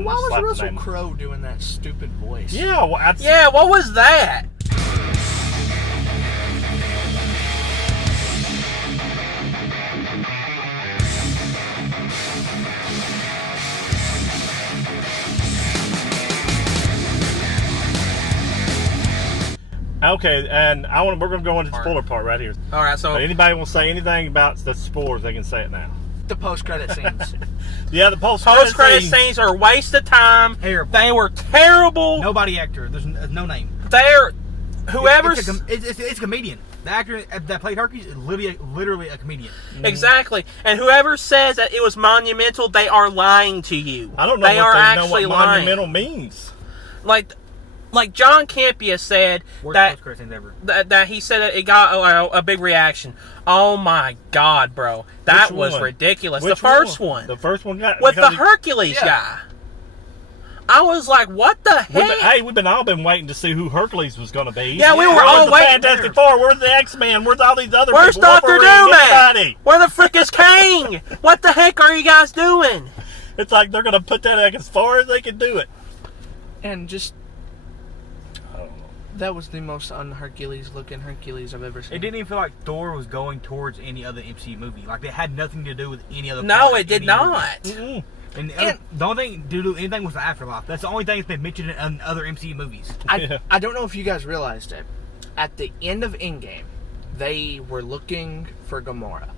and why was slap the Russell name. Crowe doing that stupid voice? Yeah, well, Yeah, what was that? Okay, and we're going to go into the spoiler part right here. All right, so But anybody want to say anything about the spoilers, they can say it now. The post-credit scenes. Yeah, the post-credit scenes are a waste of time. Terrible. They were terrible. Nobody actor. There's no name. They're whoever's It's a comedian. The actor that played Hercules is literally a comedian. exactly, and whoever says that it was monumental, they are lying to you. I don't know they what are they actually know what lying. monumental means. Like John Campea said Worst that post-credit scenes ever. that he said that it got a big reaction. Oh my God, bro, that Which was one? ridiculous. Which the first one. The first one got With the because Hercules guy. I was like, what the heck? we've all been waiting to see who Hercules was going to be. Yeah, we were Where's all the waiting. Fantastic Four? Where's the X-Men? Where's all these other Where's people? Dr. Doom Wolverine, at? anybody? Where the frick is Kang? What the heck are you guys doing? It's like they're going to put that like as far as they can do it. And just... That was the most un-Hercules looking Hercules I've ever seen. It didn't even feel like Thor was going towards any other MCU movie. Like, it had nothing to do with any other No, part, it did any not. movie. And the only thing to do anything was the afterlife. That's the only thing that's been mentioned in other MCU movies. I don't know if you guys realized it. At the end of Endgame, they were looking for Gamora.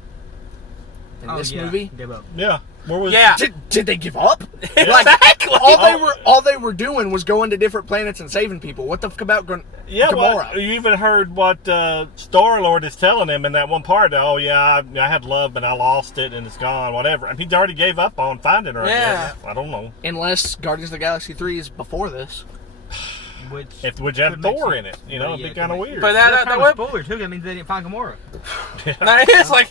In this movie, Give up. Yeah. Where was Yeah. did they give up? Exactly. All they were doing was going to different planets and saving people. What the fuck about Yeah, Gamora? well, you even heard what Star-Lord is telling him in that one part. Oh, yeah, I had love, but I lost it, and it's gone, whatever. And he already gave up on finding her, I guess. I don't know. Unless Guardians of the Galaxy 3 is before this. Which had Thor in it, you know, it'd be kind of weird. But that's that kind would... of a spoiler, too. That means they didn't find Gamora. It's like...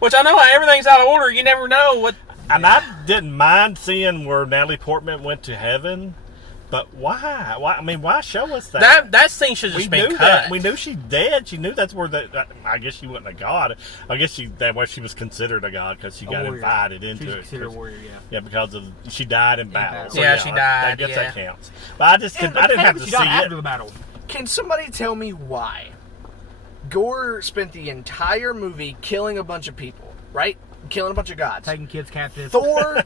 Which I know everything's out of order. You never know what... And I didn't mind seeing where Natalie Portman went to heaven, but why? I mean, why show us that? That scene should just be cut. That. We knew she's dead. She knew that's where I guess she wasn't a god. I guess that way she was considered a god because she got invited into She's it. considered a warrior, yeah. Yeah, because she died in battle. So Yeah, she died, I guess yeah. that counts. But I didn't have to She see died after it. the battle. Can somebody tell me why? Gore spent the entire movie killing a bunch of people, right? Killing a bunch of gods. Taking kids captive. Thor,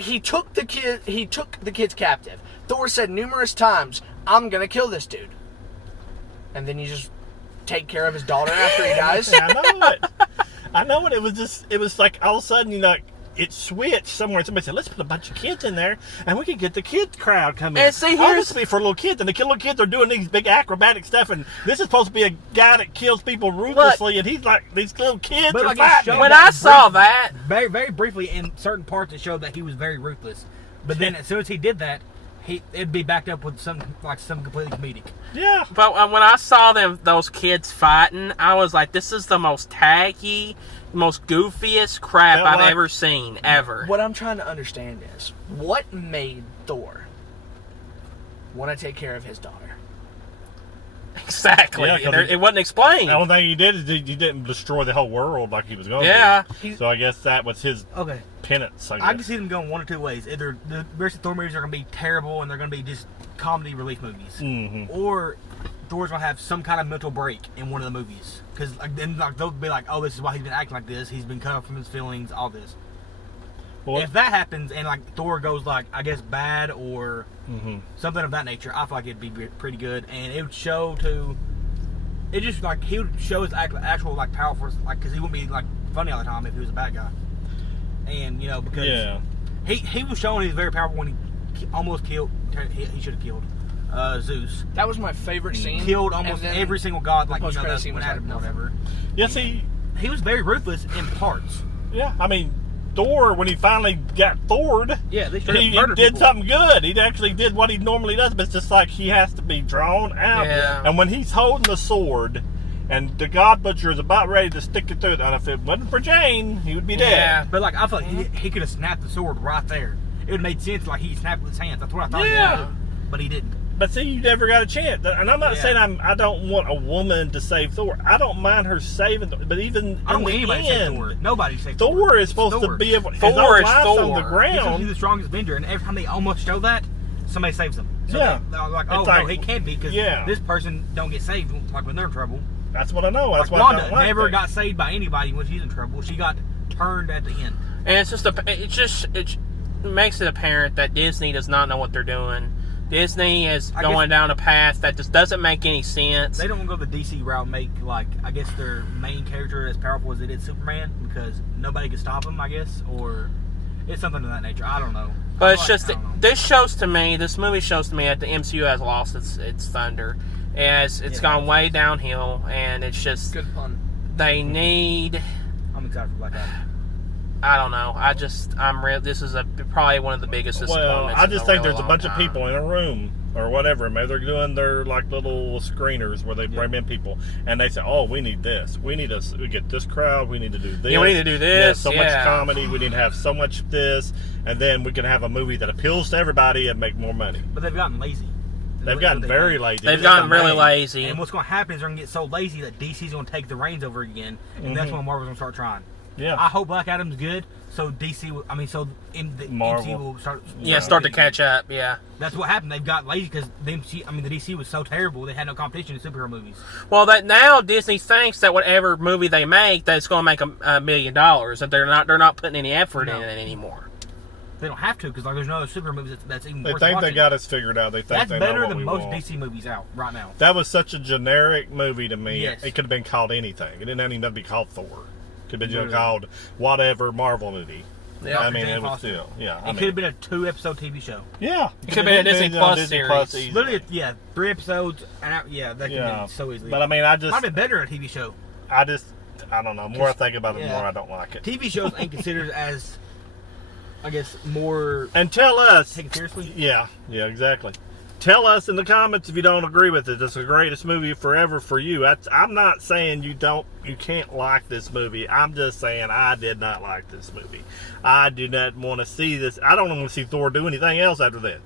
he took the kids captive. Thor said numerous times, "I'm gonna kill this dude," and then you just take care of his daughter after he dies. I know it. It was like all of a sudden, you know, it switched somewhere. Somebody said, "Let's put a bunch of kids in there, and we can get the kids crowd coming." And see, this will be for little kids, and the little kids are doing these big acrobatic stuff, and this is supposed to be a guy that kills people ruthlessly, and he's like these little kids But are like fighting. When I saw that... Very, very briefly, in certain parts, it showed that he was very ruthless. But then, as soon as he did that, it'd be backed up with something completely comedic. Yeah. But when I saw those kids fighting, I was like, this is the most taggy, most goofiest crap I've ever seen, ever. What I'm trying to understand is, what made Thor want to take care of his daughter? Exactly. Yeah, it wasn't explained. The only thing he did is he didn't destroy the whole world like he was going Yeah. to. So I guess that was his penance. I can see them going one or two ways. Either the rest of Thor movies are going to be terrible and they're going to be just comedy relief movies, or Thor's going to have some kind of mental break in one of the movies. Because then they'll be like, "Oh, this is why he's been acting like this. He's been cut off from his feelings. All this." Well, if that happens and Thor goes I guess bad or something of that nature, I feel like it'd be pretty good, and it would show to. It just he would show his actual powerful because he wouldn't be funny all the time if he was a bad guy, and because he was showing he's very powerful when he almost killed. He should have killed Zeus. That was my favorite scene. Killed almost every single god post-credit scene was whatever. Yeah, see, he was very ruthless in parts. Yeah, I mean. Thor, when he finally got Thored, he did something good. He actually did what he normally does, but it's just like he has to be drawn out. Yeah. And when he's holding the sword, and the God Butcher is about ready to stick it through it, and if it wasn't for Jane, he would be dead. Yeah, but I feel like he could have snapped the sword right there. It would have made sense he snapped with his hands. That's what I thought he would, but he didn't. But see, you never got a chance. And I'm not saying I don't want a woman to save Thor. I don't mind her saving Thor. But even I don't in want the anybody to end, save Thor. Nobody saves Thor is supposed to be able. His own Thor is life's Thor. on the ground. He's the strongest Avenger, and every time they almost show that, somebody saves him. So Yeah. they're like, oh, It's no, like- he can't be because this person don't get saved like when they're in trouble. That's what I know. That's Like why I Wanda don't like never that. got saved by anybody when she's in trouble. She got turned at the end. And it makes it apparent that Disney does not know what they're doing. Disney is going down a path that just doesn't make any sense. They don't want to go the DC route and make, like, I guess their main character as powerful as they did Superman because nobody could stop him, I guess, or it's something of that nature. I don't know. But it's just, this movie shows to me that the MCU has lost its thunder. As it's gone way downhill, and it's just, Good pun. they need, I'm excited for Black Adam. I don't know. This is probably one of the biggest disappointments. Well, I just in think really there's a long bunch of time. people in a room or whatever. Maybe they're doing their like little screeners where they bring in people and they say, "Oh, we need this. We get this crowd. We need to do this. Yeah, we need to do this, So much comedy. We need to have so much this, and then we can have a movie that appeals to everybody and make more money." But they've gotten lazy. They've gotten very lazy. They've gotten really lazy. And what's going to happen is they're going to get so lazy that DC's going to take the reins over again, and that's when Marvel's going to start trying. Yeah. I hope Black Adam's good, so DC, so the Marvel. MCU will start Start to catch up. Yeah. That's what happened. They've got lazy because the DC was so terrible. They had no competition in superhero movies. Well, that now Disney thinks that whatever movie they make, that it's going to make $1 million. That they're not putting any effort in it anymore. They don't have to because there's no other superhero movies that's even They worth think watching. they got us figured out. They think That's they know better what than we most want. DC movies out right now. That was such a generic movie to me. Yes. It could have been called anything. It didn't even have to be called Thor. Could have been Literally. called whatever Marvel movie. Yeah. I mean, Jane it was Foster. still, It could have been a 2-episode TV show. Yeah. It could have been a Disney Plus series. easily. Literally, 3 episodes. And that could have been so easily. But I mean, Might have been better a TV show. I don't know. The more I think about it, the Yeah. more I don't like it. TV shows ain't considered as, I guess, more And tell us. taken seriously. Yeah, exactly. Tell us in the comments if you don't agree with it. It's the greatest movie forever for you. I'm not saying you can't like this movie. I'm just saying I did not like this movie. I do not want to see this. I don't want to see Thor do anything else after this.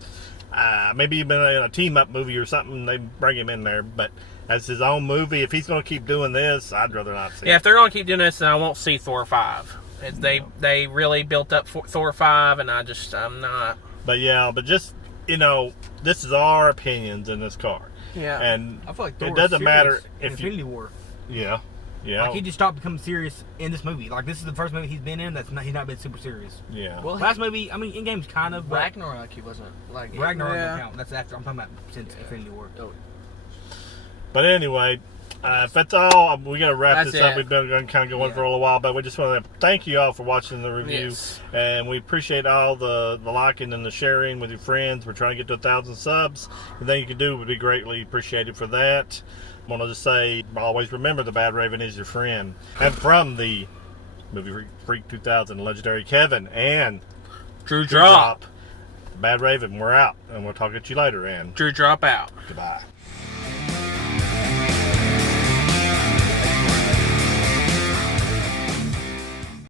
Maybe even in a team-up movie or something, they bring him in there. But as his own movie, if he's going to keep doing this, I'd rather not see it. Yeah, if they're going to keep doing this, then I won't see Thor 5. They really built up Thor 5, and I'm not. But just, this is our opinions in this car. Yeah. And I feel like Thor it doesn't was matter serious in if you... Infinity War. Yeah. Like he just stopped becoming serious in this movie. Like this is the first movie he's been in he's not been super serious. Yeah. Well, Last movie, I mean, Endgame's kind of but Ragnarok, he wasn't like Ragnarok Yeah. doesn't count. That's after. I'm talking about since Infinity War. Oh, But anyway, if that's all, we got to wrap That's this up. it. We've been kind of going for a little while, but we just want to thank you all for watching the review. Yes. And we appreciate all the liking and the sharing with your friends. We're trying to get to 1,000 subs. Anything you can do would be greatly appreciated for that. I want to just say, always remember the Badraven is your friend. And from the Movie Freak 2000, legendary Kevin and Drew Drop. Badraven, we're out. And we'll talk to you later. And Drew Drop out. goodbye.